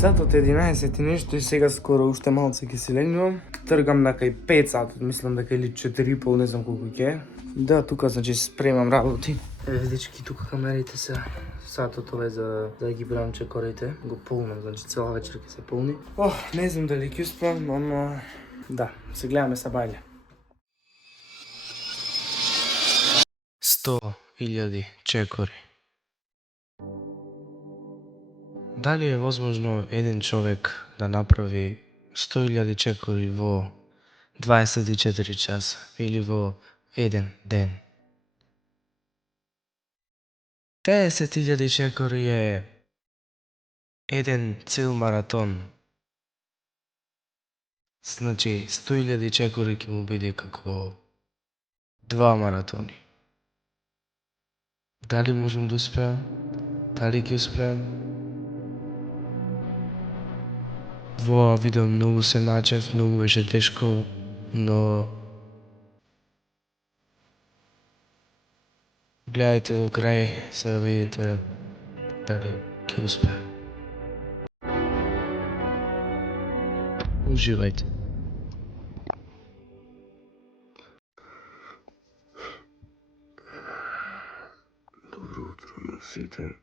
Сатот 11 и нешто и сега скоро уште малце ќе се легнувам. Тргам на кај 5 сатот, мислам дека или 4,5, не знам колку ќе е. Да, тука значи спремам работи. Еве дечки, тука камерите се. Сатот ова е за да ги правам чекорите. Го полнам, значи цела вечер ќе се полни. Не знам дали ќе успеам, ама да, се гледаме са бајле. 100.000 чекори. Дали е возможно еден човек да направи 100.000 чекори во 24 часа или во еден ден? 50.000 чекори е еден цел маратон. Значи 100.000 чекори ќе му биде како 2 маратони. Дали можам да успеам? Дали ќе успеам? Во видео многу се начев, многу беше тешко, но гледајте до крај, за да видите дали ќе успеам. Уживајте. Добро утро на сите.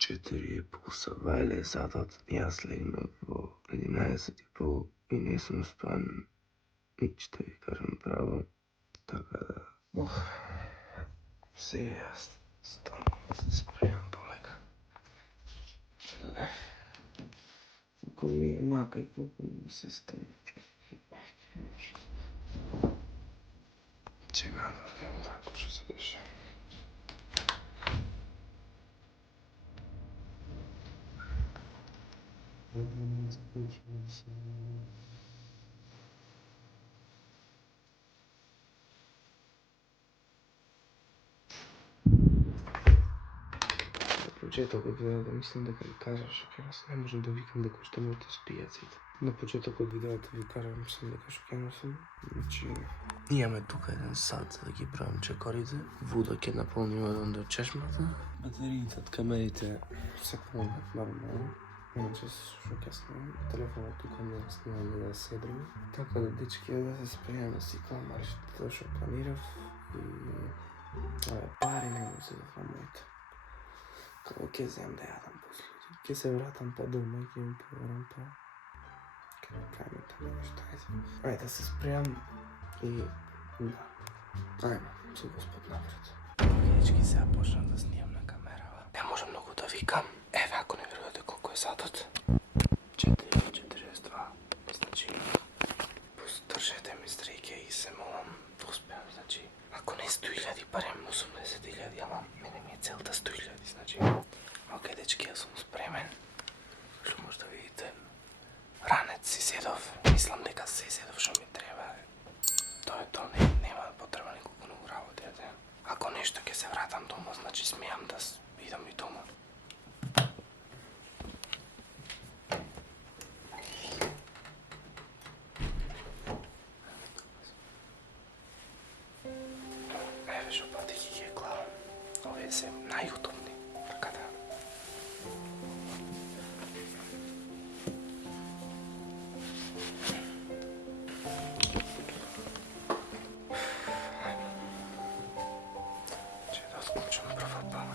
4,5 са вајле сатот. Јас легнав во 11,5 и не сум спан ништо ви кажам право. Така да... Сега јас станам да се спремам полека. Колко ми е мака и колко ми се стане. Сега да видим како ќе се деша. На почетокот видеото мислам дека ви кажав шокерас, не можам да викам дека уште моите спијаците. На почетокот видеото ви кажав мислам дека шокерно сум. Значи, имаме тука еден сат за да ги правам чекорите. Вода ќе наполниме до чешмата. Батериите од камерите се полнат нормално. Иначе шокесно. Телефонот тука не снимам да седрим. Така да дечки да се спремаме си кламаршите тоа што планирав. И пари не му се да моите. Како ќе земам да јадам после. Ќе се вратам па дома, ќе им поверам па... Ќе ми правим тоа нешто, ајде да се спремам и... Да. Ајде, со Господ напред. Дечки, сега почнам да снимам на камерава. Не можам многу да викам. Еве, ако не верувате колку е сатот. 4:42. Значи, држете ми стрейке и се молам да успеам. Значи, ако не 100.000, барем 80.000, ама мене ми е целта 100.000, значи. Океј, дечки, јас сум спремен. Што може да видите, ранец си седов. Мислам дека се седов што ми треба. Тоа е тоа, нема потреба николку многу работи. Ако нешто ќе се вратам дома, значи смеам да идам и дома. Еве што пати ги е глава. Овие се најудобни. Така да. Че да скочам прва пала.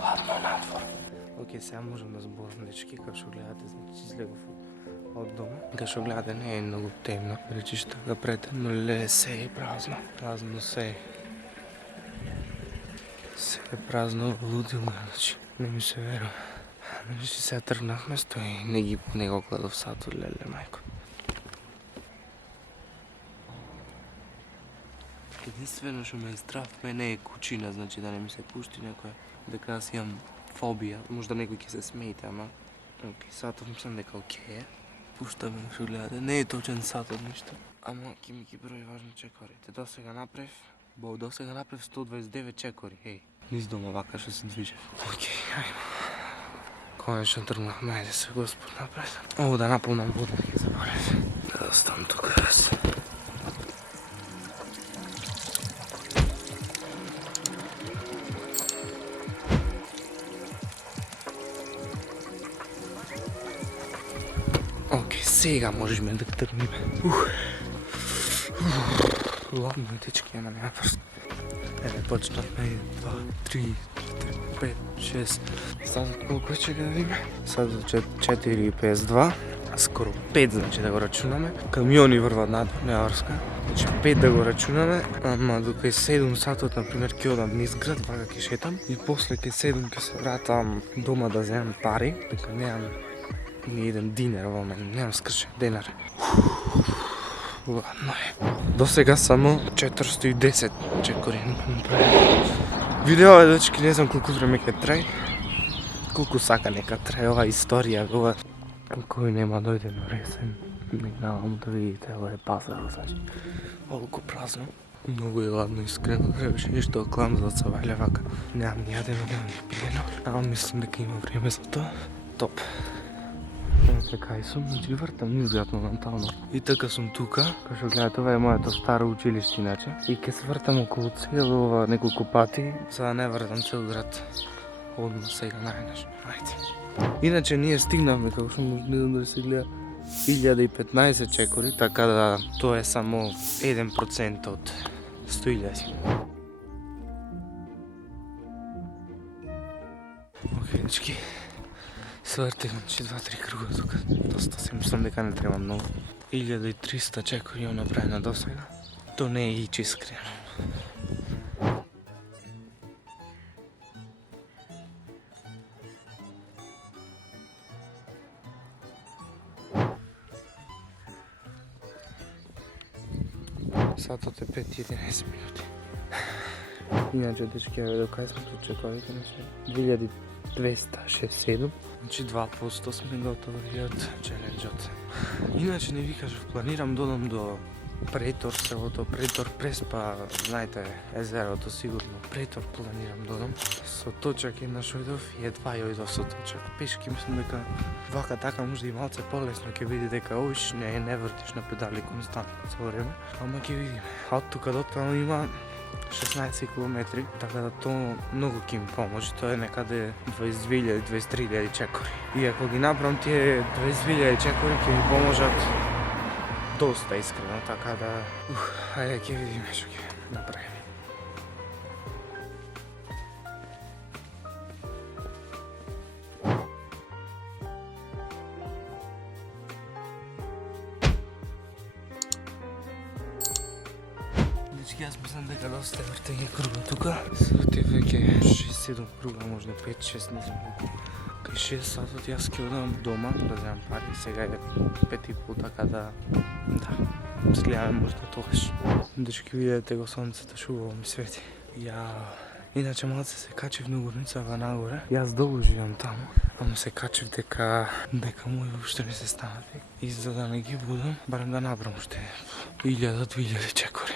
Ладно надвор. Океј, сега можам да зборам, дечки, како што гледате, значи излегов од дома. Како што гледате, не е многу темно. Речи што ga претемно, леле, се е празно. Празно се е. Се е празно, лудило, значи, не ми се верува. Значи сега тргнах место и не го гледав сатот, леле, мајко. Единствено што ме изтрав мене е кучина, значи да не ми се пушти некој, дека јас имам фобија, можда некој ќе се смеете, ама океј, сатот мислам дека океј е. Пуштаме што гледате, не е точен сатот ништо, ама ќе ми ги брои важно чекорите. До сега направив 129 чекори, еј. Низ дома вака што се движев. Океј, ајмо. Конечно тргнахме, ајде се Господ напред. Ово да наполнам вода, ќе заборев. Да оставам тука јас. сега можеме да тргнеме. Ладно е, дечки, ама няма прст. Еве, почнахме 2, 3, 4, 5, 6. Садот колко е, чека да видиме? Садот 4:52. Скоро 5, значи да го рачунаме. Камиони врват надвор, нема врска. Значи 5 да го рачунаме, ама дока е 7 сатот, например, ќе одам низ град, вака ќе шетам. И после ке 7 ќе се вратам дома да земам пари, дека немам ни еден динар во мене, немам скршен денар. Ладно е. До сега само 410 чекори направи. Видео е, дечки, не знам колку време ќе трае. Колку сака нека трае ова историја, ова кој нема дојде на ресен. Не знам да видите, ова е пазар, значи. Колку празно. Многу е ладно, искрено, требаше ништо клам за цавале вака. Немам ни јадено, немам ни пиено. Ама мислам дека има време за тоа. Топ. Така и сум, значи вртам низ град моментално. И така сум тука, кој што гледате, ова е моето старо училиште иначе. И ке се вртам околу цело ова неколку пати, за да не вртам цел град. Одма сега најнаш. Ајде. Иначе ние стигнавме, како што може не знам да се гледа, 1015 чекори, така да тоа е само 1% од 100.000. Океј, дечки. Свртих, значи 2-3 круга тука. Доста се мислам дека не треба многу. 1300 чекори имам направено до сега. То не е ич искрено. Сатот е 5:11 минути. Иначе, дечки, еве до кај сме тут чековите, значи 2267. Значи 2% сме готови од челенџот. Иначе не ви кажав, планирам да одам до Претор, селото Претор, Преспа, знаете, езерото сигурно. Претор планирам да одам. Со точак еднаш ојдов и едва ојдов со точак. Пешки мислам дека вака така може и малце полесно ќе види дека уш не вртиш на педали константно цело време. Ама ќе видиме. А од тука до таму има 16 километри, така да тоа многу ќе ми поможе. Тоа е некаде 22.000-23.000 чекори. И ако ги направам тие 22.000 чекори, ќе ми поможат доста искрено, така да... Ајде ќе видиме што ќе направиме. Јас мислам дека доста е вртење круга тука. Се врти веќе 6-7 круга, можда 5-6, не знам колку. Кај 6 сатот јас ќе одам дома да земам пари. Сега е 5:30, така да... Да, слеаме можда тогаш. Дечки, видите го сонцето шубаво ми свети. Иначе малце се качив на горницава нагоре. Јас долу живеам таму, ама се качив дека мој уште не се станат. И за да не ги будам, барем да набрам уште 1000-2000 чекори.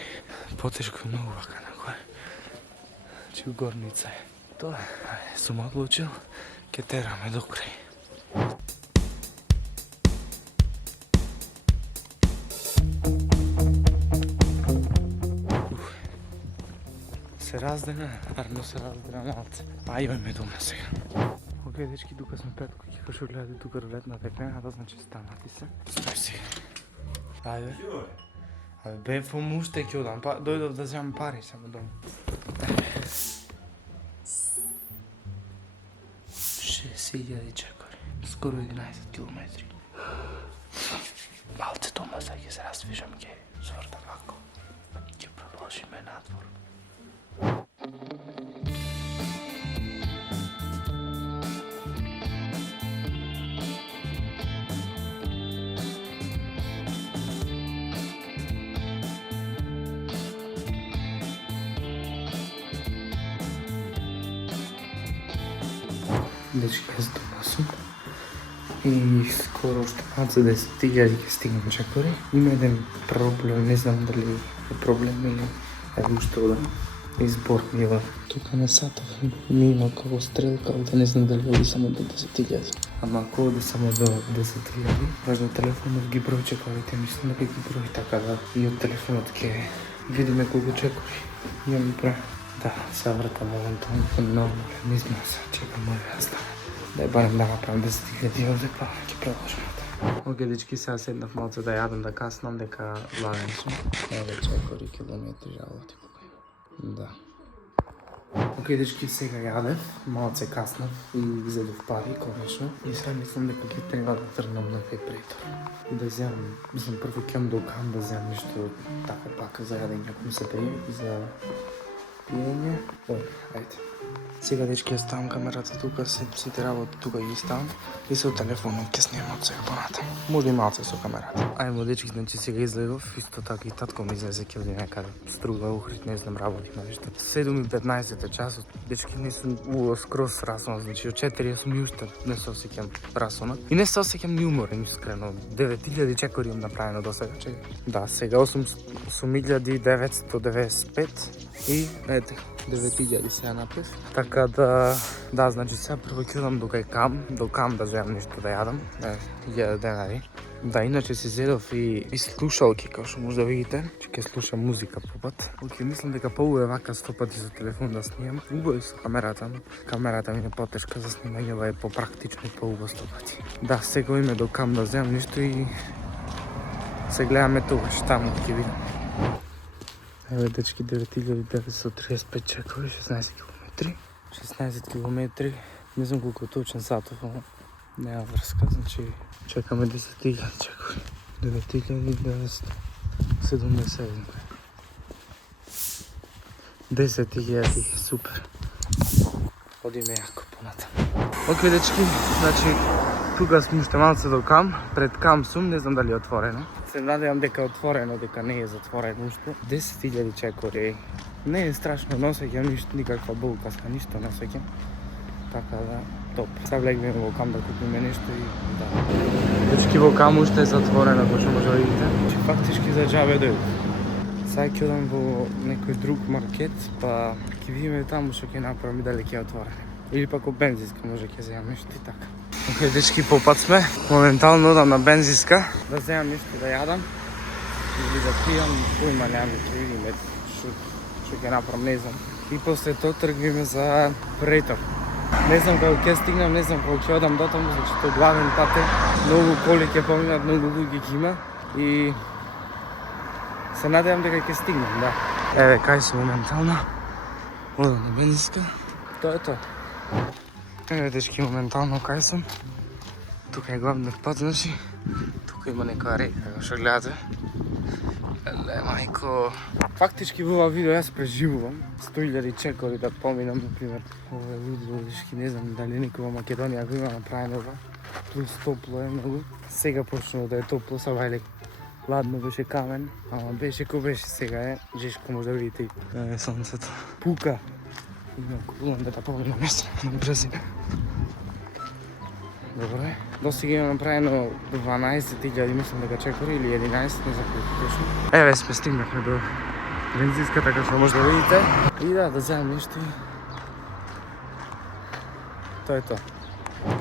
Потешко е многу вака нагоре. Значи горница е. Тоа е. Сум одлучил, ке тераме до крај. Се раздена, арно се раздена малце. Ајојме дома сега. Океј, дечки, тука сме пред кој ќе што гледате тука рулетната екраната, значи станати се. Стој сега. Ајде. Абе, бе, фом уште ќе одам, па дојдов да земам пари само дома. 60.000 чекори, скоро 11 километри. Малце дома сега ќе се раздвижам, ќе свртам вако. Ќе продолжиме надвор. Дечки, јас дома сум и скоро уште над за 10.000 ќе стигнам чекори. Има еден проблем, не знам дали е проблем или е уште одам. Избор ми е тука на сатов ми има како стрелка, да не знам дали оди само до 10.000. Ама ако оди само до 10.000, важно телефонот ги број чековите, мислам дека ги број, така да и од телефонот ќе видиме колку чекори имам право. Да, се вртам моментално, но не знам се, чекам мој да стане. Да е барем да направам 10.000 овде, па ќе продолжам. Океј, дечки, сега седнав малце да јадам, да каснам, дека ладен сум. Еве, чекори километри работи пока. Да. Океј, дечки, сега јадев, малце каснав и зедов пари, конечно. И сега мислам дека би треба да тргнам на вебрейтор. И да земам, мислам, прво ќам до кам да земам нешто така пака за јадење, ако ми се пее, за пиење. Ајде. Сега, дечки, ја ставам камерата тука, сите работи тука ги ставам и со телефонот ќе снимам од сега понатам. Може и малце со камерата. Ајмо, дечки, значи сега излегов, исто така и татко ми излезе ќе оди некаде. Струга, ухрит, не знам, работи на нешто. 7:15 часот, дечки, не сум скроз расонат, значи од 4 сум и уште не се осеќам расонат. И не се осеќам ни уморен, искрено. 9000 чекори имам направено до сега, чекай. Да, сега 8995 и ете. 9000 сега напред. Така да, значи сега прво ќе одам до кам да земам нешто да јадам. 1000 денари. Да, иначе си зедов и слушалки, како што може да видите, че ќе слушам музика по пат. Океј, мислам дека поубаво е вака 100 пати со телефон да снимам. Убаво е со камерата, но камерата ми е потешка за снимање, ова е попрактично и поубаво 100 пати. Да, сега име до кам да земам нешто и се гледаме тогаш, таму ќе видам. Еве, дечки, 9935 чекови, 16 километри. 16 километри, не знам колку е точен сатов, но нема врска, значи чекаме 10.000 чекови. 9971. 10.000, супер. Одиме јако понатам. Океј, дечки, значи тука сум уште малце до кам, пред кам сум, не знам дали е отворено. Се надевам дека е отворено, дека не е затворено уште. 10.000 чекори. Не е страшно, не осеќам ништо, никаква болкаска, ништо не осеќам. Така да, топ. Сега влегнеме во кам да купиме нешто и да. Дечки, во кам уште е затворено, како што може да видите. Фактички за џабе дојдов. Сега ќе одам во некој друг маркет, па ќе видиме таму што ќе направам и дали ќе е отворено. Или пак во бензинска може ќе земам нешто и така. Океј, дечки, по пат сме. Моментално одам на бензинска да земам нешто да јадам или да пијам, појма немам, ќе видиме што ќе направам, не знам. И после тоа тргнеме за Прейтор. Не знам како ќе стигнам, не знам како ќе одам до таму, значи тоа главен пат е. Многу коли ќе поминат, многу луѓе ќе има и се надевам дека ќе стигнем, да. Еве, кај сум моментално. Одам на бензинска. Тоа е тоа. Еве, дечки, моментално кај сум. Тука е главниот пат, значи. Тука има нека река, како што гледате. Еле, мајко. Фактички во ова видео јас преживувам 100.000 чекори да поминам, например. Ова е лудо, дечки, не знам дали некој во Македонија го има направено ова. Плюс топло е многу. Сега почнува да е топло, са вајле ладно беше камен, ама беше ко беше, сега е жешко, може да видите и сонцето. Пука. Има кулан да поминам место на брзина. Добре. Достига има направено 12.000, мислам дека чекори, или 11, не знам колку точно. Еве сме стигнахме до бензинска, така што може да видите. И да земам нешто и тоа е тоа.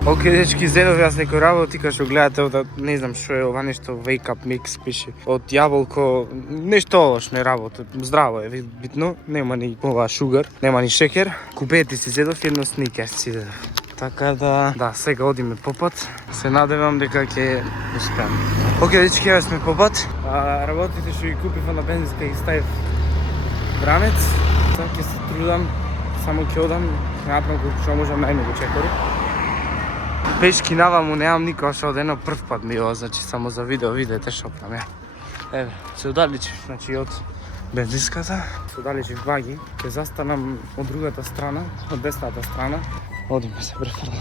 Океј, дечки, зедов јас некој работи, кај што гледате овда, не знам што е ова нешто, Wake Up Mix пише. Од јаболко, нешто олошне работа, здраво е, битно, нема ни ова шугар, нема ни шекер. Купете си зедов, едно сникерс си зедов. Така да, сега одиме по пат. Се надевам дека ќе успеам. Океј, дечки, јас сме по пат. Работите што ги купив на бензинска и ставив бранец. Сега ќе се трудам, само ќе одам, направам колку што можам најмногу чекори. Пешки наваму немам никогаш одено, прв пат ми ова, значи само за видео видите што правам ја. Еве, се удалечив, значи од бензинската, се удалечив ваги, ќе застанам од другата страна, од десната страна. Одиме се префрламе.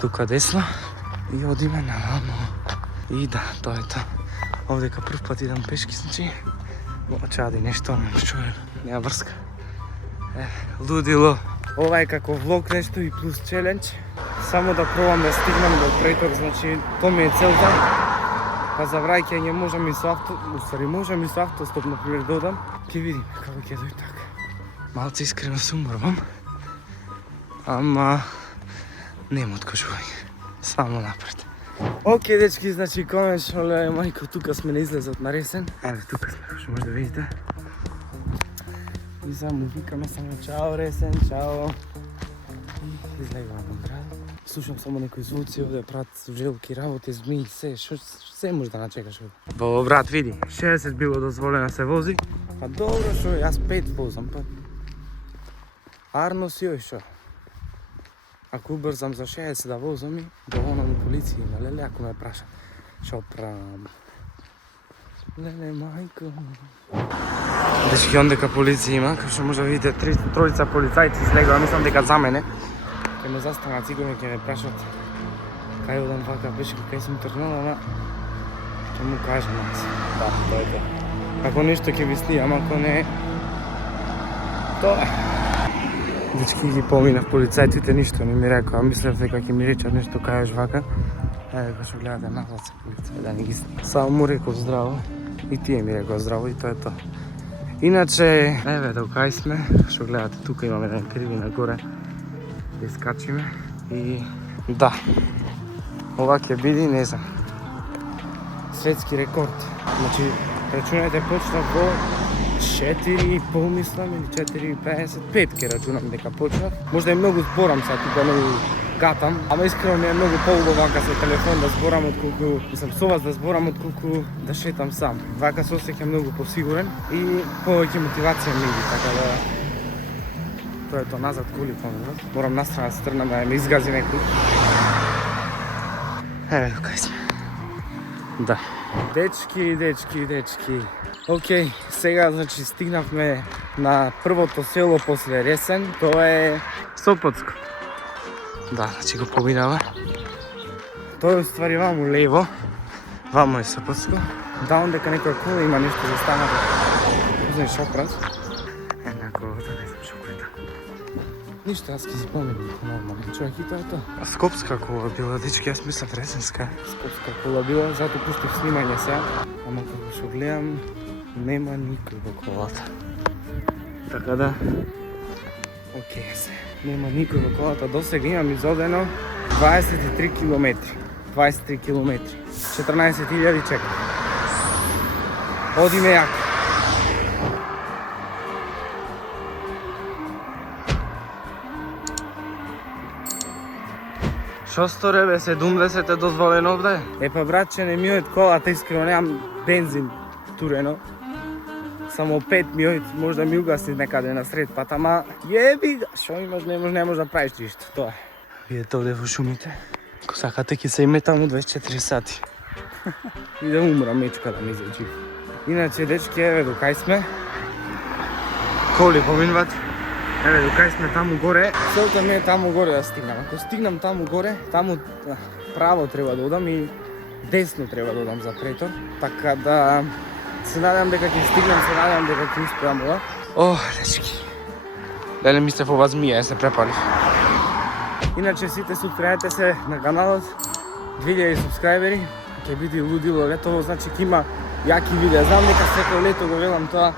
Тука десно и одиме наваму. И да, тоа е тоа. Овдека прв пат идам пешки, значи чади нешто, што е, нема врска. Лудило. Ова е како влог нешто и плюс челендж. Само да пробам да стигнам до Прейтор, значи тоа ми е целта. Па за враќање можам и со автостоп, например, да одам. Ќе видиме како ќе дојде така. Малце искрено се уморвам. Ама нема откажување. Само напред. Океј, дечки, значи конечно, ле, мајко, тука сме на излезот на Ресен. Еве, тука сме, како што може да видите. И само викаме само чао Ресен, чао. И излегуваме од градот. Слушам само некои звуци овде, брат, желки, работи, змии, се може да начекаш овде. Бо, брат, види, 60 било дозволено се вози. Па добро шо, јас 5 возам, па. Арно си ој шо. Ако убрзам за 60 да возам и доволно му полиција има, леле, ако ме праша. Шо правам? Леле, мајко. Дечки, он дека полиција има, како што може да видите, тројца полицајци слегува, мислам дека за мене. Ке ме застанат, сигурно ќе ме прашат кај одам вака, беше кај сум тргнал, ама ќе му кажам аз. Да, тоа е тоа. Ако нешто ќе ви снимам, ако не, тоа е. Дечки ги поминав полицајците, ништо не ми рекоа, мислев дека ќе ми речат нешто кажеш вака. Еве кога што гледате назад се полицај, да не ги снимам. Само му реков здраво и тие ми рекоа здраво и тоа е тоа. Иначе, еве до кај сме, што гледате тука имаме еден криви нагоре. Да искачиме и да, ова ќе биде, не знам, светски рекорд. Значи, рачунајте почна во 4,5 мислам или 4,50, 5 ке рачунам дека почнав. Можда и многу зборам сега тука, многу гатам, ама искрено ми е многу поубаво вака со телефон да зборам отколку, мислам со вас да зборам отколку да шетам сам. Вака се осеќам многу посигурен и повеќе мотивација ми иде, така да тоа е тоа, назад коли поминат. Морам настрана да се тргнам да ме изгази некој. Еве до кај сме. Да. Дечки. Океј, сега значи стигнавме на првото село после Ресен, тоа е Сопотско. Да, значи го поминава. Тоа е уствари ваму лево. Ваму е Сопотско. Да, он дека некоја кола има нешто за станат. Знаеш шопрат. Една колата, не знам шо кој така. Ништо, аз ке си поминам нормално. Човек и тоа е тоа. Скопска кола била, дечки, јас мислав Ресенска. Скопска кола била, затоа пуштив снимање сега. Ама како што гледам, нема никој во колата. Така да, океј се. Нема никој во колата. Досега имам изодено 23 километри. 23 километри. 14.000 чекам. Одиме јако. Шо сторе бе, 70 е дозволено овде? Епа братче, не ми од колата, искрено немам бензин турено. Само 5 ми може да ми угаси некаде на сред пат, ама јеби га, шо имаш, не може да правиш ништо, тоа е. Видете овде во шумите, ако сакате ќе се име таму 24 сати. И да умрам мечка да ми излечи. Иначе, дечки, еве до кај сме. Коли поминват. Еве до кај сме таму горе. Целта ми е таму горе да стигнам. Ако стигнам таму горе, таму право треба да одам и десно треба да одам за претор. Така да се надам дека ќе стигнам, се надам дека ќе успеам ова. О, дечки. Леле мислев ова змија, се препалив. Иначе сите субскрајбете се на каналот. 2000 субскрајбери. Ќе биде лудило летово, значи ќе има јаки видеа. Знам дека секој лето го велам тоа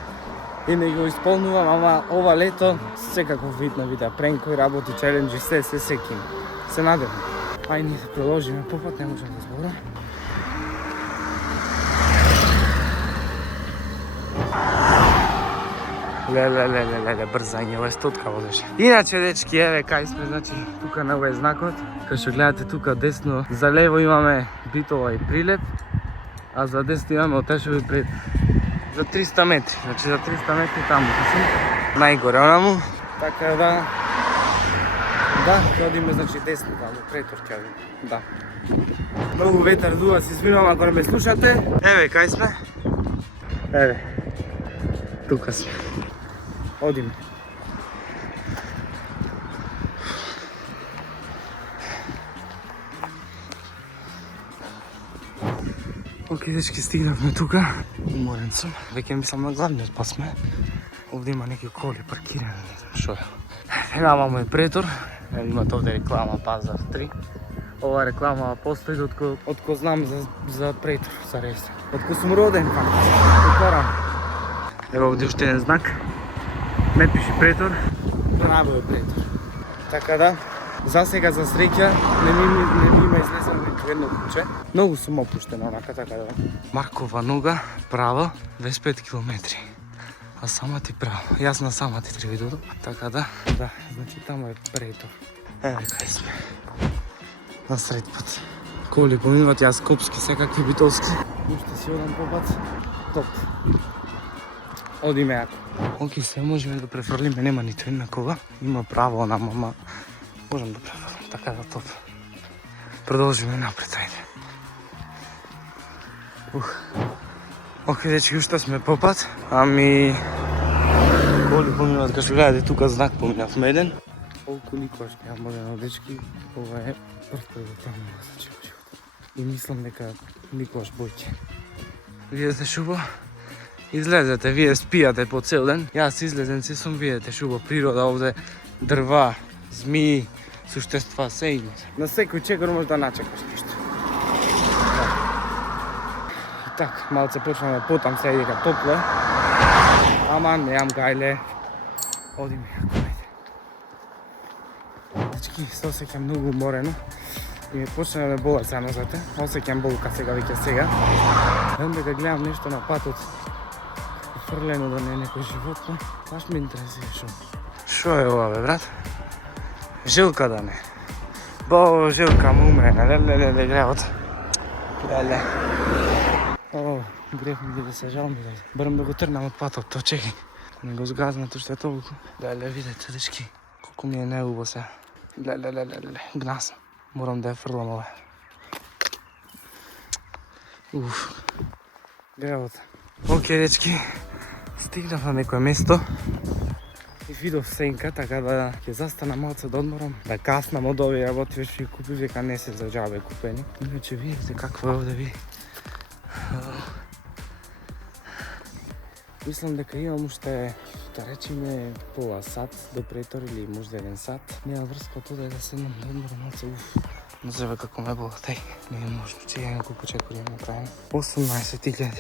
и не го исполнувам, ама ова лето секаков вид на видеа, пренкои, работи, челенџи, се секим. Се надевам. Ај ние да продолжиме попат, не можам да зборам. Леле, брзање, ова е стотка водеше. Иначе, дечки, еве кај сме, значи, тука на овој знакот. Кај што гледате тука десно, за лево имаме Битола и Прилеп, а за десно имаме Отешови пред. За 300 метри, значи за 300 метри таму сум, најгоре онаму. Така да, ќе одиме, значи, десно таму, претор ќе одиме, да. Многу ветар дува, се извинувам ако не ме слушате. Еве, кај сме? Еве, тука сме. Одиме. Океј, дечки, стигнавме тука. Уморен сум. Веќе мислам на главниот пат сме. Овде има неки коли паркирани, не знам шо е. Намамо е претор. Имате овде реклама Пазар 3. Ова реклама постои откако знам за претор, за Ресен. Откако сум роден, фактично. Ево овде уште еден знак. Не пише претор, право е претор. Така да, за сега, за среќа, не ми има излезено нито едно куче. Многу сум опуштен онака, така да. Маркова нога, право, 25 километри. А сама ти право. Јас на сама ти треба да, така да. Да, значи таму е претор. Еве кај сме. на сред пат. Коли поминуват јас Скопски, секакви битолски. Уште си одам попат. Топ. Одиме јако. Оке, се можеме да префрлиме, нема нито една кола. Има право на мама. Можем да префрлиме, така да топ. Продолжиме напред, ајде. Оке, дечки, уште сме попат. Ами... Коли поминуват, кај што гледате тука знак поминавме еден. Колку никогаш няма модено, дечки. Ова е првто да таму за живот. И мислам дека никогаш бојке. Вие сте шубо? Излезете, вие спијате по цел ден. Јас излезен си сум, видете шубо природа овде, дрва, змии, суштества, се има. На секој чекор може да начекаш нешто. И так, малце почнаме потам се дека топло е. Ама неам гајле. Одиме јако, ајде. Дечки, се осеќам многу уморено. И ми почна да ме болат сега нозете. Осеќам болка сега, веќе сега. Гледам дека гледам нешто на патот. Фрлено да не е некој животно. Баш ме интересира шо. Шо е ова, бе, брат? Жилка да не. Бо, жилка му умрена. Леле, гледат. Леле. О, греф ми да се жал ми да. Барам да го трнам од патот, то чекай. Не го сгазнато што е толку. Леле, видете, дечки. Колку ми е неубаво сега. Леле, гнасам. Морам да ја фрлам ова. Гревот. Оке, дечки. Стигнав на некој место. И видов сенка, така да ќе застана малце да одморам. Да каснам од овие работи, веќе ги купив, дека не се за џабе купени. Иначе видите какво е овде ви. Мислам дека имам уште, да речеме, пола сат до претор или можда 1 сат. Нема врска од да седнам да одморам малце, Не знам како ме болат, тај. Не е можно, че ја колку чекори ја направим. 18.000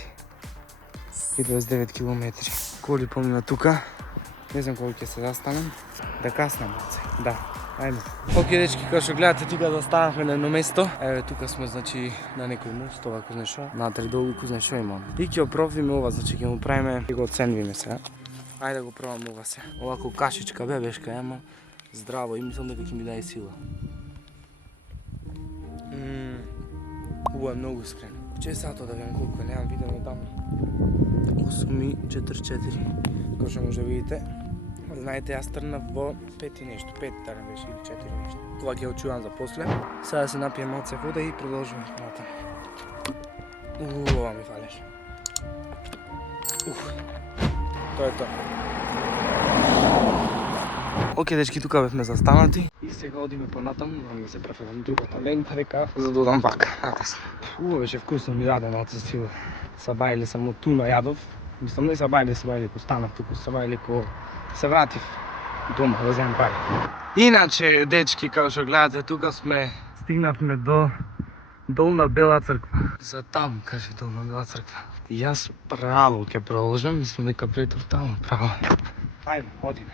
и 29 километри. Коли помина тука, не знам колку ќе се застанам, да каснам малце. Да, ајде. Оке, дечки, како што гледате, тука застанавме на едно место. Еве, тука сме, значи, на некој мост, ова кој знае шо. Натри долу кој знае шо имаме. И ќе опробиме ова, значи ќе му правиме, ќе го оценвиме сега. Ајде да го пробаме ова сега. Овако кашичка, бебешка, ема здраво и мислам дека ќе ми даде сила. Ова е многу искрено. Че сато да видам колку е, немам видено таму. 8.44. Како што може да видите. Знаете, јас трнав во 5 и нешто, 5 дали беше или 4 нешто. Ова ќе очувам за после. Сега да се напием малце вода и продолжуваме натаму. Ова ми фалеше. Тоа е тоа. Оке, дечки, тука бевме застанати. И сега одиме понатаму, да се префрлам другата ленка дека за да одам вака, натесно. Беше вкусно ми даде малце сила. Сабајле само туна јадов. Мислам не сабајле, постанав туку, сабајле ко се вратив дома да земам пари. Иначе, дечки, како што гледате, тука сме стигнавме до Долна Бела црква. За таму, каже Долна Бела црква. И јас право ќе продолжам, мислам дека претор таму право. Ајде, одиме.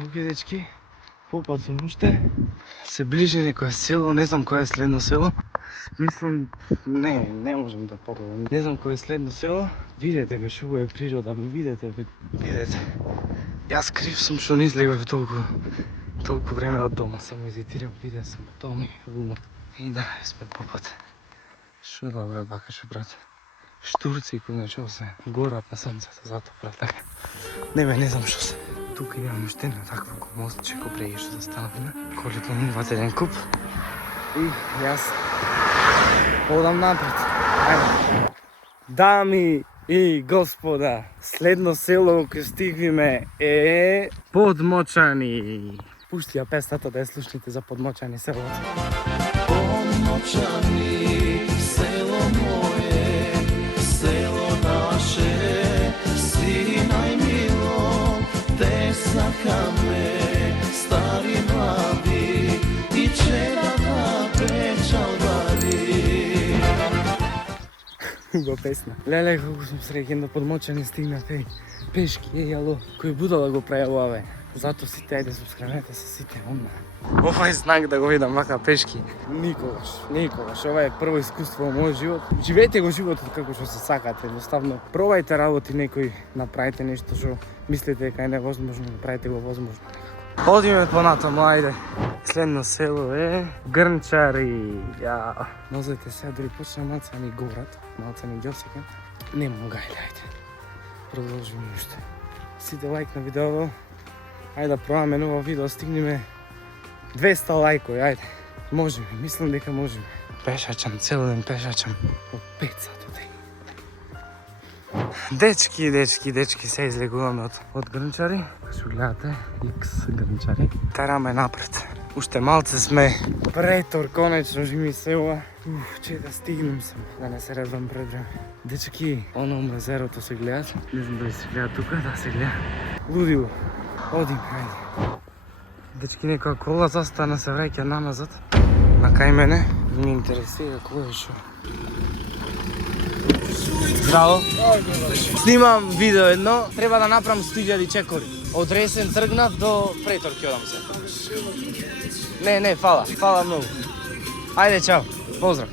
Оке, дечки, попат сум уште. Се ближи некоја село, не знам кој е следно село. Мислам, не можем да погledам. Не знам кој е следно село. Видете бе, шо е природа, видете. Јас крив сум што не излегав толку време од дома. Само изитирам, виден сум, тоа ми е луно. И да, сме попат. Шо да брат, бакаше брат. Штурци, кој не шо се, горат на сонцето, зато брат, така. Не знам шо се. Тука имам уште една таква мостче кој преги што застанавме. Коли поминуват еден куп. И јас одам напред. Ајде. Дами и господа, следно село кој стигнеме е Подмочани. Пушти ја песната да ја слушнете за Подмочани селото. Подмочани, село моје, село наше, си најмило, те сакаме, стари млади, и чедата печалбари. Хубава песна. Леле, колку сум среќен да Подмочани стигнав, пешки, ало, кој будала го праја ова, бе. Затоа сите ајде субскрибнете се сите онда. Ова е знак да го видам вака пешки. Никогаш. Ова е прво искуство во мојот живот. Живеете го животот како што се сакате, едноставно. Пробајте работи некој, направите нешто што мислите дека е невозможно, направите го возможно. Одиме понатаму, ајде. Следно село е Грнчари. Ја. Нозете се, дори почна малце ни горат, малце ни ѓосика. Нема гајле, ајде. Продолжиме уште. Сите лайк на видеото. Ајде да пробаме ново видео, стигнеме 200 лајкови, ајде. Можеме, мислам дека можеме. Пешачам, цел ден пешачам. Од 5 сати ден. Дечки, се излегуваме од Грнчари. Што гледате, X Грнчари. Тараме напред. Уште малце сме. Претор, конечно, жими се ова. Че да стигнем сам, да не се редвам пред време. Дечки, оно мрезерото се гледат. Не знам дали се гледа тука, да се гледа. Лудило. Одим, ајде. Дечки, некоја кола застана се враќа наназад. На кај мене. Ми интересира кој е шо. Здраво. Снимам видео едно. Треба да направам 100.000 чекори. Од Ресен тргнав до Претор ќе одам се. Не, фала. Фала многу. Ајде, чао. Поздрав.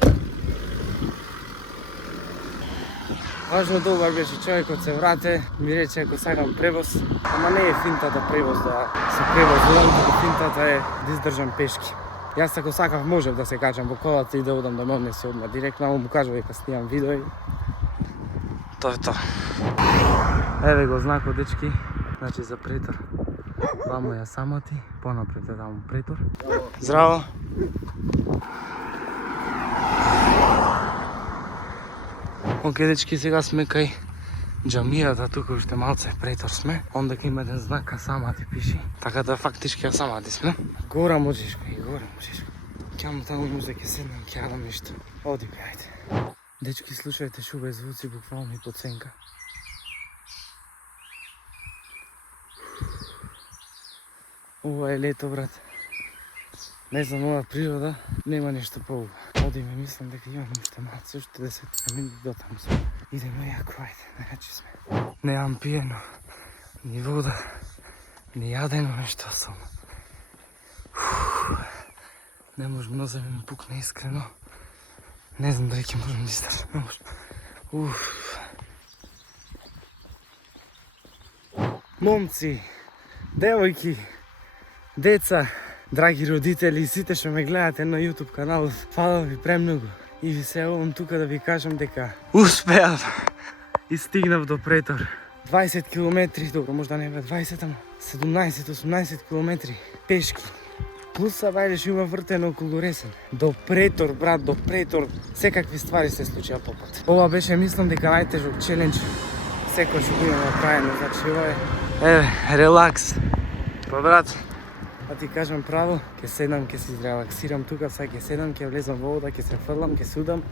Важно добар беше човекот, се врате, ми рече ако сакам превоз, ама не е финтата превоз да се превозувам, туку финтата е да издржам пешки. Јас ако сакав можев да се качам во колата и да одам да ме однесе одма директно, ама му кажа дека снимам видео и тоа е тоа. Еве го знакот, дечки, значи за Претор. Вамо ја самоти, понапред е таму Претор. Здраво! Оке, дечки, сега сме кај џамијата, тука уште малце Претор сме. Ондека има еден знак Асамати пиши. Така да фактички Асамати сме. Гора можеш, гора можеш. Ќе таму музе, ќе седнам, ќе јадам нешто. Оди, ајде. Дечки, слушајте шубе звуци, буквално и подсенка. Ова е лето, брат. Не знам, ова природа нема нешто поубаво. Одиме, мислам дека имам уште малце, уште 10 минути до таму сме. Идеме јако, ајде, најачи сме. Немам пиено, ни вода, ни јадено нешто особено. Не може нозе ми пукне искрено. Не знам дали ќе можам да издржам, не може. Момци, девојки, деца, драги родители, сите што ме гледате на YouTube каналот, фала ви премногу. И ви се овам тука да ви кажам дека успеав и стигнав до Претор. 20 километри, добро, можда не бе 20, ама 17-18 километри пешки. Плюс бајле што има вртено околу Ресен. До Претор, брат, до Претор. Секакви ствари се случија по пат. Ова беше, мислам дека најтежок челендж секој што го имам направено. Значи, ова е... Еве, релакс. Па, брат, да ти кажам право, ќе седам, ќе се изрелаксирам тука, сега ќе седам, ќе влезам во вода, ќе се фрлам, ќе се удам.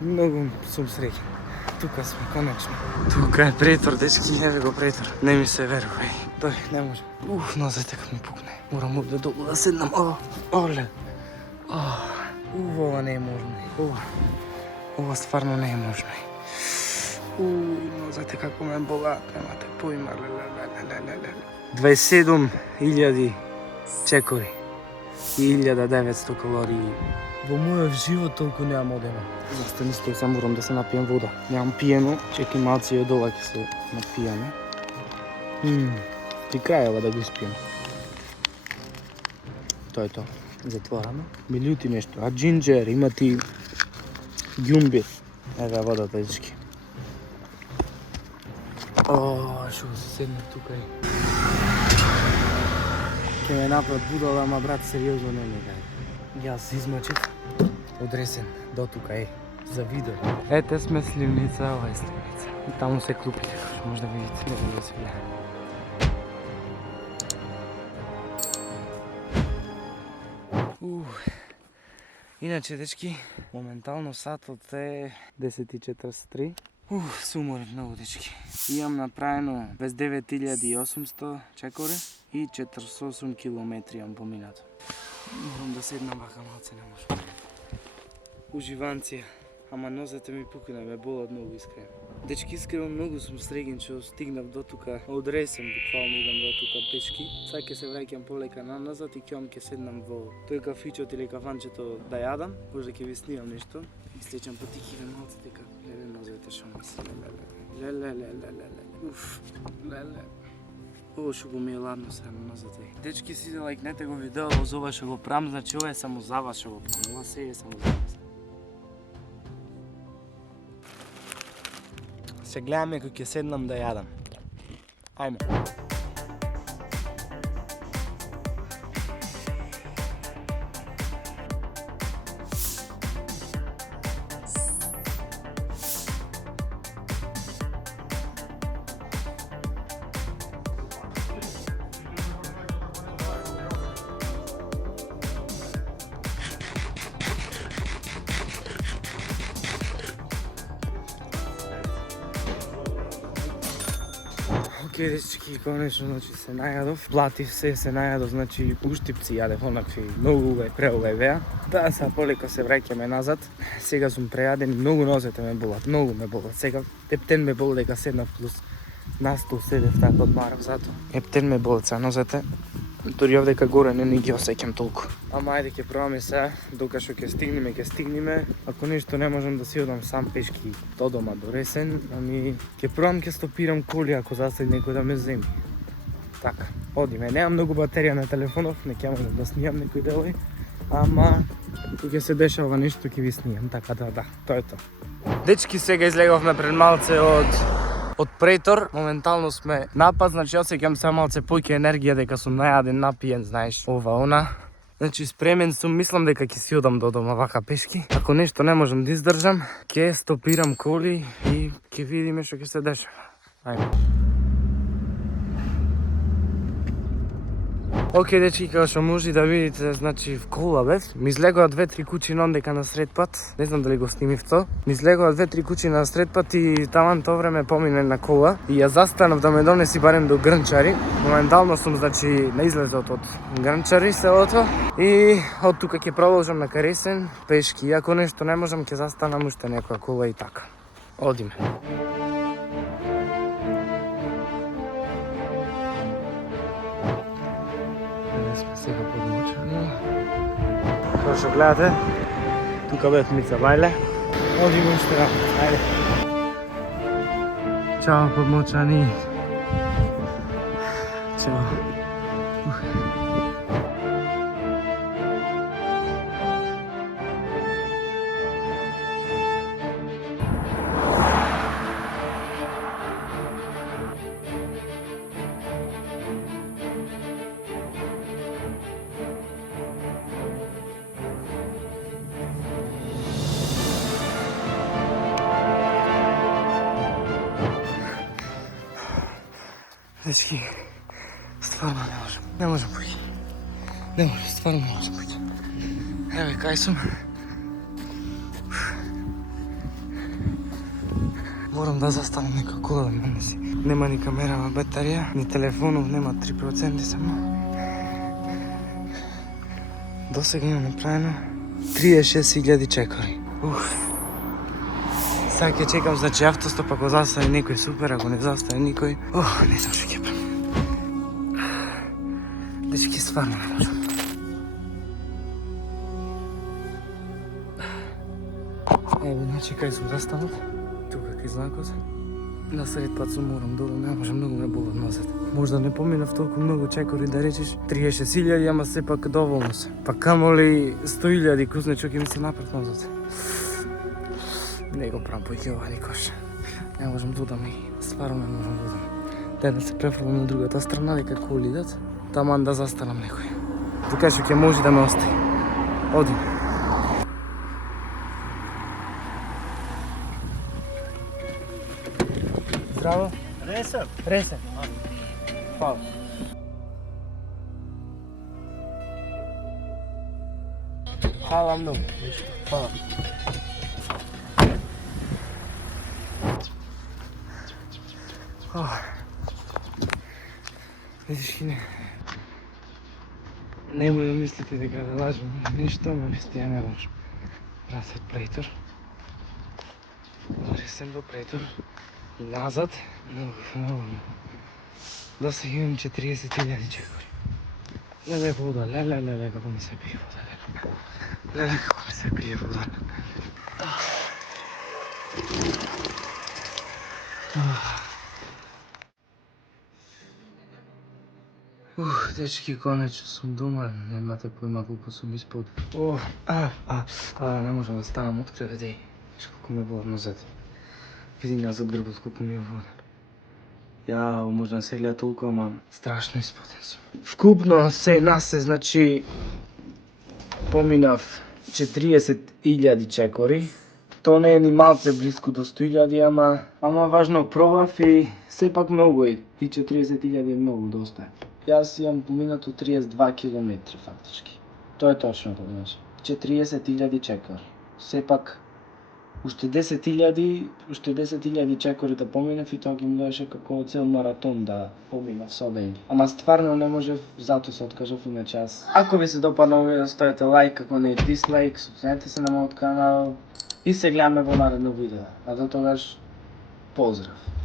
Многу сум среќен. Тука сме, конечно. Тука е Претор, дечки, еве го Претор. Не ми се верува, Тој, не може. Нозете како ми пукне. Морам овде долу да седнам. Оле. Ова не е можно. Ова стварно не е можно. Нозете како ме болат, немате поима. 27.000 чекори и 1900 калории. Во мојот живот толку неам одено. Зашто нисто сам морам да се напијам вода. Неам пиено, чеки малци од дола ќе се напијаме. При крајава да го испијам. Тоа е тоа. Затвораме. Ми љути нешто. А джинджер, има ти ѓумби. Еве водата, дечки. Шо се седне тука и... Ке ме напред будала, ама брат, сериозно не ми гај. Јас измачив од Ресен до тука за видео. Ете сме Сливница, ова е Сливница. И таму се клупите, што може да видите, не може да се гледа. Иначе, дечки, моментално сатот е 10:43. Суморен многу, дечки. Имам направено 29.800 чекори и 48 километри имам поминато. Морам да седнам вака малце, не може. Уживанција. Ама нозете ми пукна, ме болат многу искрено. Дечки, искрено многу сум среќен што стигнав до тука. Од Ресен буквално идам до тука пешки. Сега ќе се враќам полека назад и ќе седнам во тој кафичот или кафанчето да јадам. Може ќе ви снимам нешто. И слечам потихиве малце дека леле нозете шо мисли. Леле. Уф. Леле. Ово што го ми е ладно сега на нозете. Дечки, си лајкнете го видеото за ова што го правам, значи ова е само за вас што го правам. Ова се е само за вас. Се гледаме кој ќе седнам да јадам. Ајме. Океј, дечки, конечно, значи се најадов, платив се најадов, значи уштипци јадев, онакви многу преугај беа. Да, сега полека се враќаме назад. Сега сум прејаден, многу нозете ме болат, многу ме болат. Сега ептен ме бол дека седнав плюс на стол седев така одмарав зато. Ептен ме болат сега нозете. Дори овдека горе не ги осеќам толку. Ама ајде ќе пробаме сега, дока што ќе стигнеме. Ако нешто не можам да си одам сам пешки до дома до Ресен, ами ќе пробам ќе стопирам коли ако заслед некој да ме земи. Така, одиме. Немам многу батерија на телефонов, не ќе можам да снимам некој делој, ама кога ќе се дешава нешто ќе ви снимам, така да, тоа е тоа. Дечки, сега излеговме пред малце од Претор, моментално сме напад, значи осеќам се малце поќе енергија дека сум најаден, напиен, знаеш, она. Значи спремен сум, мислам дека ќе си одам до дома вака пешки. Ако нешто не можам да издржам, ќе стопирам коли и ќе видиме што ќе се дешава. Ајде. Океј, дечки, како што може да видите, значи в кола бев. Ми излегоа 2-3 куќи нondека на сред пат. Не знам дали го снимив то. Ми излегоа 2-3 куќи на сред пат и таман тоа време помине на кола. И ја застанав да ме донеси барем до Грнчари. Моментално сум, значи, на излезот од Грнчари селото. И од тука ќе продолжам на Ресен пешки. И ако нешто не можам, ќе застанам уште некоја кола и така. Одиме. Сме сега подмочани. Како што гледате, тука бев Мица Бајле. Одиме уште напред, ајде. Чао, подмочани. Чао. Дечки, стварно не можем појде. Не можем, стварно не можем појде. Еве, кај сум. Морам да застанам нека кола да ме неси. Нема ни камерава батерија, ни телефонов, нема 3% само. До сега има направено 36.000 чекори. Сега ќе чекам, значи автостоп, ако застане некој супер, ако не застане никој, не знам што ќе правам. Дечки, стварно не можам. Ево, значи кај сум застанат, тука кај знакот. На сред пат сум морам долу, не можам, многу ме болат нозете. Можда не поминав толку многу чекори да речеш 36.000, ама сепак доволно се. Па камоли 100.000 куснечок ќе ми се напред нозете. Не го правам поќе ова никош. Не можам да удам и стварно не можам да удам. Дај да се префрлам на другата страна дека коли идат, таман да застанам некој. Така што ќе може да ме остави. Одим. Здраво. Ресен. Ресен. Фала. Фала многу. Фала. Видиш ли, немој да мислите дека да лажам ништо, ама вистина не лажам. Брат од Претор. Ресен до Претор. И назад, много. Да се имам 40.000 чекори. Леле вода, леле, како ми се пие вода, леле, како ми се пие вода. Дечки, конечно сум дома, немате поима колку сум испод. Не можам да станам од кревет, Виж колку ме бола нозете. Види назад грбот колку ми е вода. Јао, може да се гледа толку, ама страшно исподен сум. Вкупно се, значи, поминав 40.000 чекори. То не е ни малце близко до 100.000, ама важно пробав и сепак многу е. И 40.000 е многу, доста е. Јас имам поминато 32 километри фактички. Тоа е точното, значи. 40.000 чекори. Сепак, уште 10.000 чекори да поминав и тоа ги ми доеше како цел маратон да поминав со ден. Ама стварно не можев, затоа се откажав, иначе јас. Ако ви се допадна видео, ставете лайк, ако не дислайк, субсcriбете се на мојот канал и се гледаме во наредно видео. А до тогаш, поздрав!